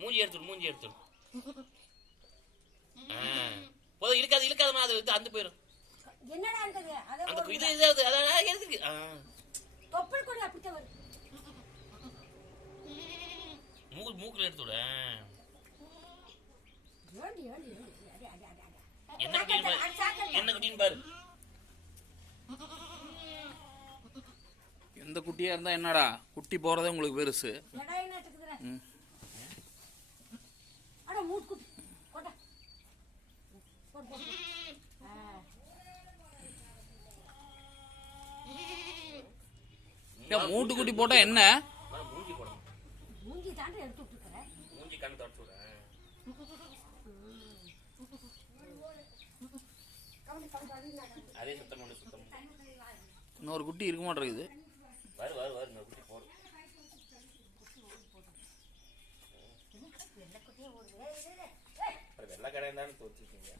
மூஞ்சி எடுத்துடும். போதும், இழுக்காதமா, அது அந்த போயிடும். என்னடா இருக்குது அந்த இது அதான் எதுக்கு தொப்பல் கூட அப்படியே வரும். மூக்குல எடுத்துட. என்ன குட்டின்னு பாரு. எந்த குட்டியா இருந்தா என்னடா, குட்டி போறதே உங்களுக்கு பெருசு. மூட்டு குட்டி போட்டா என்ன? மூஞ்சி தாண்டி எடுத்து விட்டுக்கிறேன். மூஞ்சி கண்ணு தொடச்சு விடுறேன். அதே சுத்தம். இன்னொரு குட்டி இருக்க மாட்டேங்குது. வரு இன்னொரு குட்டி போடு. வெள்ளை கடை தானே தோச்சிருக்கீங்க.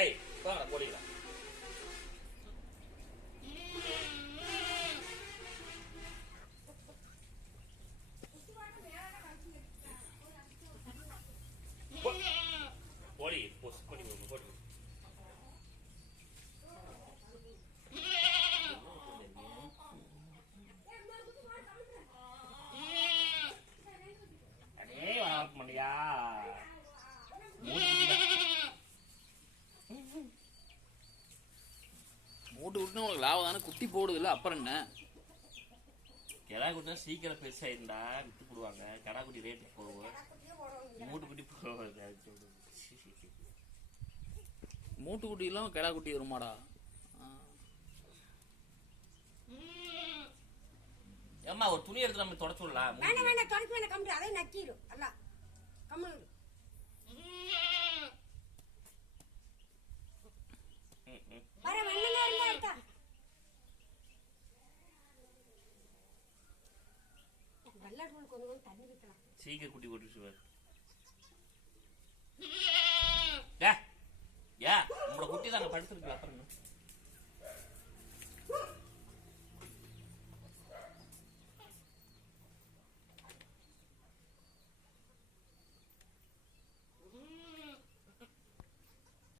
ஏய் போங்க போடிக்கலாம். போடி போஸ்ட் பண்ணி போட்டு. அடே வாங்க முடியா. மூட்டு குட்டினா உங்களுக்கு லாபம் தானே, குட்டி போடுது இல்லை, அப்புறம் என்ன? கிடா குட்டினா சீக்கிரம் பெருசாயிருந்தா விட்டு போடுவாங்க. கடா குட்டி ரேட்டு போடுவோம், மூட்டு குட்டி போடுவாங்க. மூட்டு குட்டி இல்லாம கிடா குட்டி வருமாடா? ஏம்மா ஒரு துணி எடுத்து நம்ம தொடச்சு விடலாம். வேணாம் தொடச்சு வேணாம், கம்பி அதை நக்கிடும். அல்ல கம்மல் வர வெள்ளங்க இருந்தா எடுத்தா வெள்ளாட்டு கொஞ்சம் தண்ணி விட்டலாம். சீக்கிரம் குட்டி போட்டுருச்சு. உங்களோட குட்டி தாங்க படுத்துருக்கு. அப்புறம்